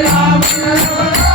Ram Ram